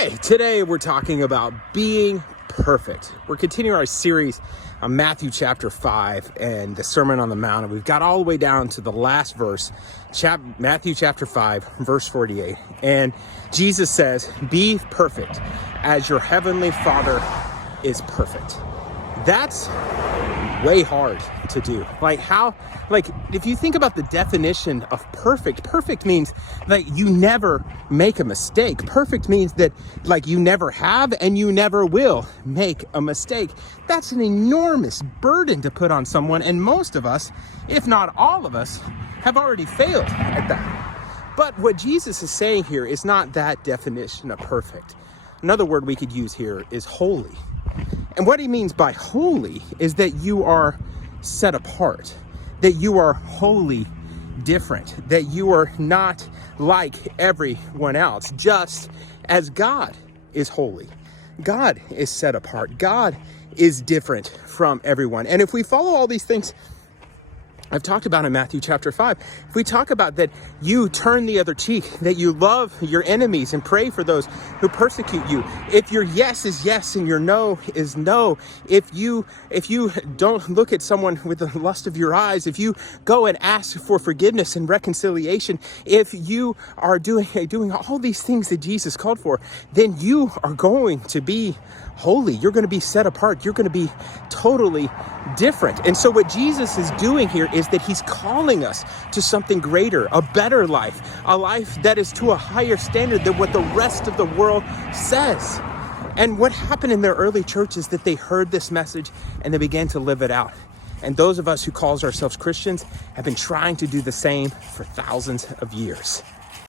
Okay, today we're talking about being perfect. We're continuing our series on Matthew chapter 5 and the Sermon on the Mount. And we've got all the way down to the last verse, Matthew chapter 5, verse 48. And Jesus says, be perfect as your heavenly Father is perfect. That's way hard to do. If you think about the definition of perfect means that you never make a mistake. Perfect means that you never have and you never will make a mistake. That's an enormous burden to put on someone, and most of us, if not all of us, have already failed at that. But what Jesus is saying here is not that definition of perfect. Another word we could use here is holy. And what he means by holy is that you are set apart, that you are wholly different, that you are not like everyone else, just as God is holy. God is set apart. God is different from everyone. And if we follow all these things I've talked about in Matthew chapter 5, if we talk about that you turn the other cheek, that you love your enemies and pray for those who persecute you, if your yes is yes and your no is no, if you don't look at someone with the lust of your eyes, if you go and ask for forgiveness and reconciliation, if you are doing all these things that Jesus called for, then you are going to be holy. You're going to be set apart. You're going to be totally different. And so what Jesus is doing here is that he's calling us to something greater, a better life, a life that is to a higher standard than what the rest of the world says. And what happened in their early church is that they heard this message and they began to live it out. And those of us who call ourselves Christians have been trying to do the same for thousands of years.